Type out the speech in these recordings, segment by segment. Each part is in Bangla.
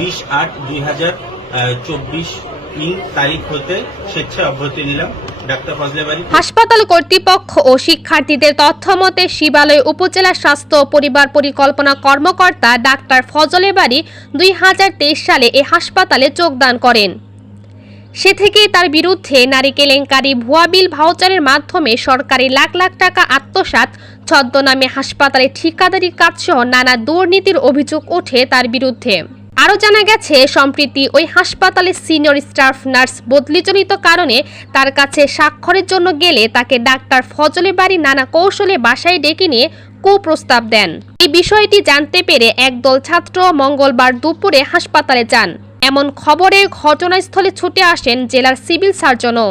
বিশ আট দুই হাজার চব্বিশ তারিখ হতে স্বেচ্ছায় অব্যাহতি নিলাম। ডাক্তার ফজলে বাড়ি হাসপাতাল কর্তৃপক্ষ ও শিক্ষার্থীদের তথ্যমতে শিবালয় উপজেলা স্বাস্থ্য পরিবার পরিকল্পনা কর্মকর্তা ডাক্তার ফজলে বাড়ি দুই হাজার তেইশ সালে এ হাসপাতালে যোগদান করেন। সে থেকেই তার বিরুদ্ধে নারী কেলেঙ্কারি, ভুয়া বিল ভাউচারের মাধ্যমে সরকারি লাখ লাখ টাকা আত্মসাৎ, ছদ্মনামে হাসপাতালে ঠিকাদারি কাজসহ নানা দুর্নীতির অভিযোগ ওঠে তার বিরুদ্ধে। আরও জানা গেছে, সম্প্রতি ওই হাসপাতালে সিনিয়র স্টাফ নার্স বদলিজনিত কারণে তার কাছে স্বাক্ষরের জন্য গেলে তাকে ডাক্তার ফজলে বাড়ি নানা কৌশলে বাসায় ডেকে নিয়ে কুপ্রস্তাব দেন। এই বিষয়টি জানতে পেরে একদল ছাত্র মঙ্গলবার দুপুরে হাসপাতালে যান। এমন খবরে ঘটনাস্থলে ছুটে আসেন জেলার সিভিল সার্জনও।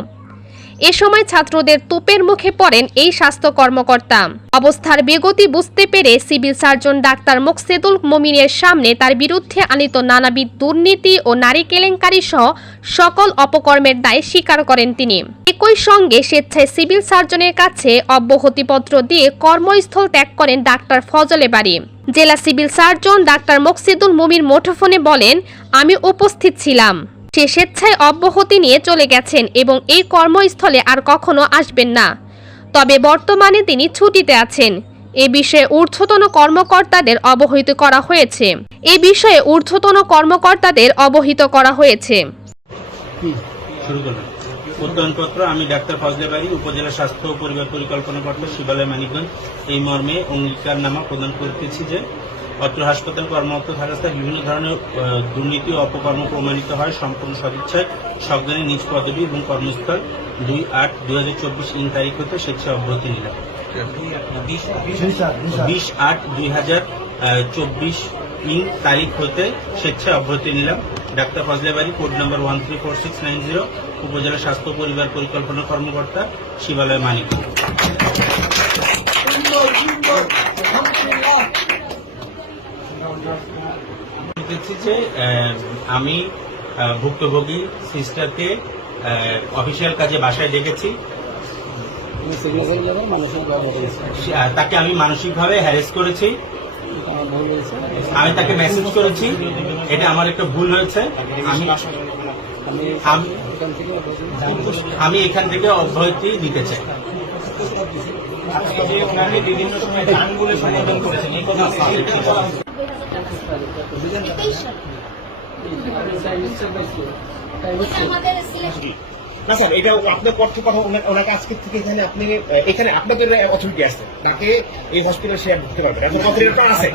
এ সময় ছাত্রদের তোপের মুখে পড়েন এই স্বাস্থ্য কর্মকর্তা। অবস্থার বেগতি বুঝতে পেরে সিভিল সার্জন ডাক্তার মোকসেদুল মমিনের সামনে তার বিরুদ্ধে আনিত নানাবিধ দুর্নীতি ও নারী কেলেঙ্কারি সহ সকল অপকর্মের দায় স্বীকার করেন তিনি। একই সঙ্গে স্বেচ্ছায় সিভিল সার্জনের কাছে অব্যাহতিপত্র দিয়ে কর্মস্থল ত্যাগ করেন ডাক্তার ফজলে বাড়ি জেলা সিভিল সার্জন ডাক্তার মকসিদুল মুমির মুঠোফোনে বলেন, আমি উপস্থিত ছিলাম। সে স্বেচ্ছায় অব্যাহতি নিয়ে চলে গেছেন এবং এই কর্মস্থলে আর কখনো আসবেন না। তবে বর্তমানে তিনি ছুটিতে আছেন। এ বিষয়ে ঊর্ধ্বতন কর্মকর্তাদের অবহিত করা হয়েছে। এ বিষয়ে ঊর্ধ্বতন কর্মকর্তাদের অবহিত করা হয়েছে। শুরু উত্তরণপত্র আমি ডাক্তার ফজলে বাড়ি উপজেলা স্বাস্থ্য ও পরিবার পরিকল্পনা কর্তা শিবালয় মানিকগঞ্জ। এই মর্মে অঙ্গীকারনামা প্রদান করতেছি যে অত্র হাসপাতাল কর্মরত থাকাস্থায় বিভিন্ন ধরনের দুর্নীতি ও অপকর্ম প্রমাণিত হয় সম্পূর্ণ সদিচ্ছায়। সজ্ঞানের নিজ পদবি এবং কর্মস্থল দুই আট দুই হাজার চব্বিশ ইন তারিখ হতে স্বেচ্ছায় অব্যাহতি নিলাম বিশ আট দুই হাজার চব্বিশ ইং তারিখ হতে স্বেচ্ছায় অব্যাহতি নিলাম। Doctor Fazle Bari code number one three four six nine zero উপজেলা স্বাস্থ্য পরিবার পরিকল্পনা কর্মকর্তা শিবালয় মানিক। বলতেছি যে আমি ভুক্তভোগী সিস্টারকে অফিসিয়াল কাজে বাসায় ডেকেছি। তাকে আমি মানসিকভাবে হ্যারেস করেছি। আমি তাকে মেসেজ করেছি। এটা আমার একটা ভুল হয়েছে। আমি আমি আমি- এখান থেকে অব্যাহতি নিতে চাই। বিভিন্ন সময় গান বলে সম্বোধন করেছেন এই কথা না স্যার এটা আপনার পর থেকে কথা ওনা- ওনাকে আজকে থেকে এখানে আপনি এখানে আপনাদের অথরিটি আছে। তাকে এই হসপিটাল সে আর ঢুকতে পারবে না এখন অথরিটি আপনার আছে।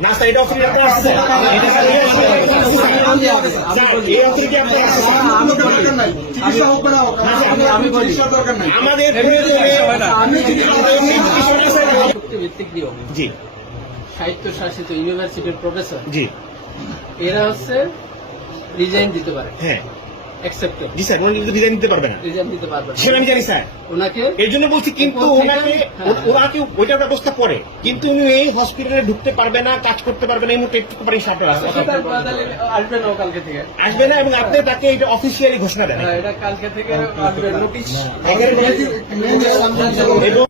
না স্যার এটা অথরিটি আপনার আছে। আমাদের ভিত্তিক নিয়ম। জি। সাহিত্য শাসিত ইউনিভার্সিটির প্রফেসর জি। এরা হচ্ছে রিজাইন দিতে পারে। হ্যাঁ। অ্যাকসেপ্টেড জি স্যার উনি কিন্তু ডিজাইন পারবে না। রিজাইন দিতে পারবে না। সেটা আমি জানি স্যার। ওনাকে এই জন্য বলছি কিন্তু ওনাকে হ্যাঁ। ওনাকে ওইটার ব্যবস্থা পরে কিন্তু উনি এই হসপিটালে ঢুকতে পারবে না কাজ করতে পারবে না এই মুহূর্তে একটু পারি আপনার আছে আসবে না কালকে থেকে। আসবে না এবং আপনি তাকে এটা অফিসিয়ালি ঘোষণা দেন। হ্যাঁ, এটা কালকে থেকে আসবে নোটিশ এবং